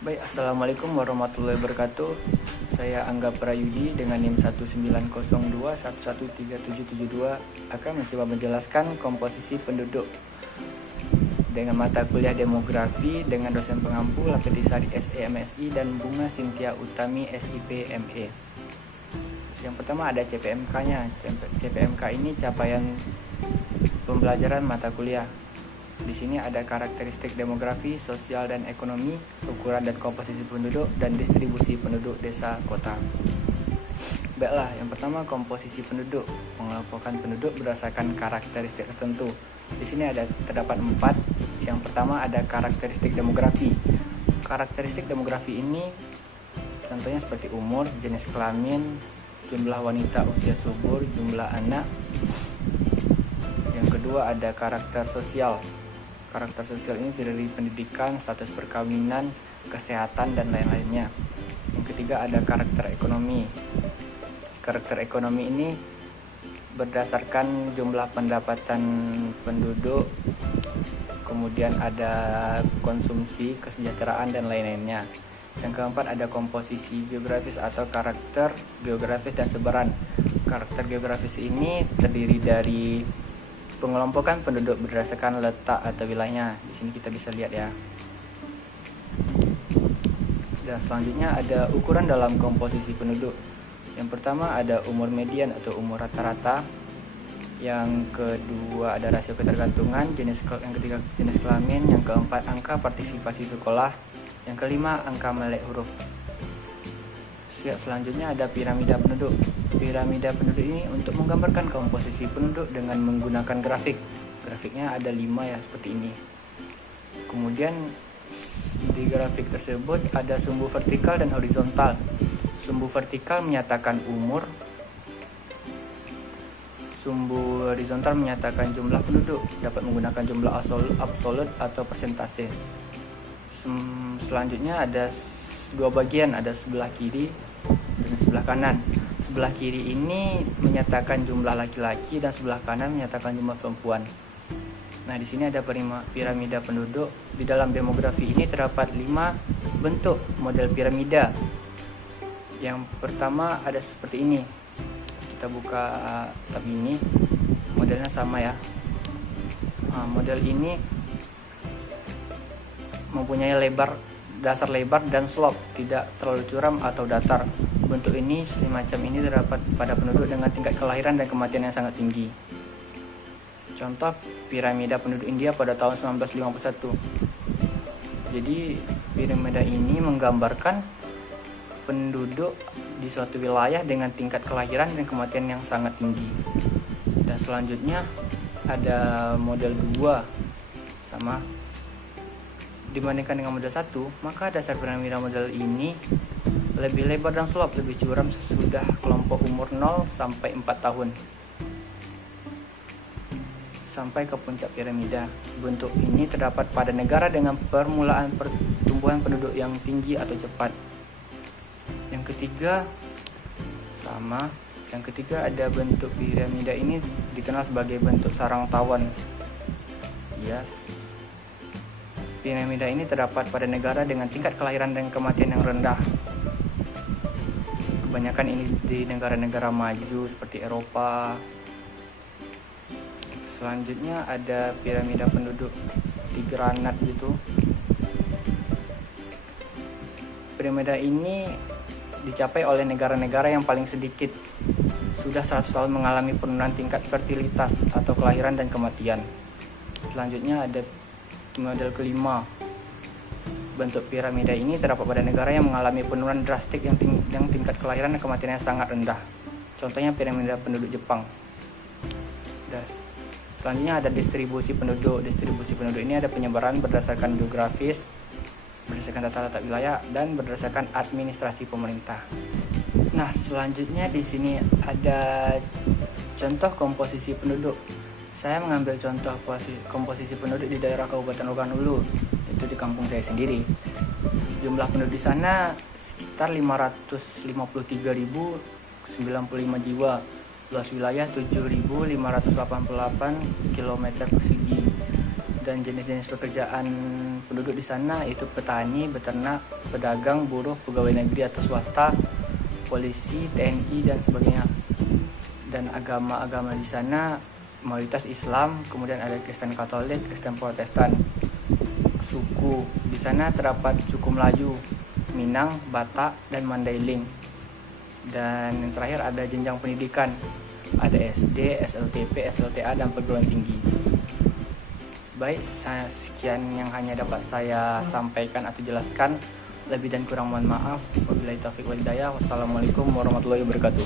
Baik, Assalamualaikum warahmatullahi wabarakatuh. Saya Angga Prayudi dengan NIM 1902113772 akan mencoba menjelaskan komposisi penduduk dengan mata kuliah demografi dengan dosen pengampu Lapetisari SE MSI dan Bunga Sintia Utami SIP ME. Yang pertama ada CPMK-nya. CPMK ini capaian pembelajaran mata kuliah. Di sini ada karakteristik demografi, sosial dan ekonomi, ukuran dan komposisi penduduk, dan distribusi penduduk desa kota. Baiklah, yang pertama komposisi penduduk. Mengelompokkan penduduk berdasarkan karakteristik tertentu. Di sini terdapat 4. Yang pertama ada karakteristik demografi. Karakteristik demografi ini contohnya seperti umur, jenis kelamin, jumlah wanita usia subur, jumlah anak. Yang kedua ada karakter sosial. Karakter sosial ini terdiri dari pendidikan, status perkawinan, kesehatan, dan lain-lainnya. Yang ketiga ada karakter ekonomi. Karakter ekonomi ini berdasarkan jumlah pendapatan penduduk, kemudian ada konsumsi, kesejahteraan, dan lain-lainnya. Yang keempat ada komposisi geografis atau karakter geografis dan sebaran. Karakter geografis ini terdiri dari pengelompokan penduduk berdasarkan letak atau wilayahnya. Di sini kita bisa lihat ya. Dan selanjutnya ada ukuran dalam komposisi penduduk. Yang pertama ada umur median atau umur rata-rata. Yang kedua ada rasio ketergantungan. Yang ketiga jenis kelamin. Yang keempat angka partisipasi sekolah. Yang kelima angka melek huruf. Selanjutnya ada piramida penduduk. Piramida penduduk ini untuk menggambarkan komposisi penduduk dengan menggunakan grafik. Grafiknya ada 5 ya, seperti ini. Kemudian di grafik tersebut ada sumbu vertikal dan horizontal. Sumbu vertikal menyatakan umur. Sumbu horizontal menyatakan jumlah penduduk, dapat menggunakan jumlah absolut atau persentase. Selanjutnya ada 2 bagian, ada sebelah kiri dan sebelah kanan. Sebelah kiri ini menyatakan jumlah laki-laki dan sebelah kanan menyatakan jumlah perempuan. Nah, di sini ada piramida penduduk. Di dalam demografi ini terdapat 5 bentuk model piramida. Yang pertama ada seperti ini. Kita buka tab ini. Modelnya sama ya. Model ini mempunyai dasar lebar dan slope, tidak terlalu curam atau datar. Bentuk ini semacam ini terdapat pada penduduk dengan tingkat kelahiran dan kematian yang sangat tinggi. Contoh piramida penduduk India pada tahun 1951. Jadi piramida ini menggambarkan penduduk di suatu wilayah dengan tingkat kelahiran dan kematian yang sangat tinggi. Dan selanjutnya ada model 2 sama dibandingkan dengan model 1, maka dasar piramida model ini lebih lebar dan slope, lebih curam sesudah kelompok umur 0 sampai 4 tahun. Sampai ke puncak piramida. Bentuk ini terdapat pada negara dengan permulaan pertumbuhan penduduk yang tinggi atau cepat. Yang ketiga sama. Yang ketiga ada bentuk piramida ini dikenal sebagai bentuk sarang tawon. Yes. Piramida ini terdapat pada negara dengan tingkat kelahiran dan kematian yang rendah. Kebanyakan ini di negara-negara maju seperti Eropa. Selanjutnya ada piramida penduduk seperti granat gitu. Piramida ini dicapai oleh negara-negara yang paling sedikit sudah 100 tahun mengalami penurunan tingkat fertilitas atau kelahiran dan kematian. Selanjutnya ada model kelima. Bentuk piramida ini terdapat pada negara yang mengalami penurunan drastik yang tingkat kelahiran dan kematiannya sangat rendah. Contohnya piramida penduduk Jepang. Selanjutnya ada distribusi penduduk. Distribusi penduduk ini ada penyebaran berdasarkan geografis, berdasarkan tata letak wilayah, dan berdasarkan administrasi pemerintah. Nah, selanjutnya di sini ada contoh komposisi penduduk. Saya mengambil contoh komposisi penduduk di daerah Kabupaten Rokan Hulu, itu di kampung saya sendiri. Jumlah penduduk di sana sekitar 553.095 jiwa. Luas wilayah 7.588 km persegi. Dan jenis-jenis pekerjaan penduduk di sana itu petani, beternak, pedagang, buruh, pegawai negeri atau swasta, polisi, TNI dan sebagainya. Dan agama-agama di sana mayoritas Islam, kemudian ada Kristen Katolik, Kristen Protestan. Suku di sana terdapat suku Melayu, Minang, Batak, dan Mandailing. Dan yang terakhir ada jenjang pendidikan, ada SD, SLTP, SLTA, dan perguruan tinggi. Baik, sekian yang hanya dapat saya sampaikan atau jelaskan. Lebih dan kurang mohon maaf. Wabillahi taufiq wal hidayah. Wassalamualaikum warahmatullahi wabarakatuh.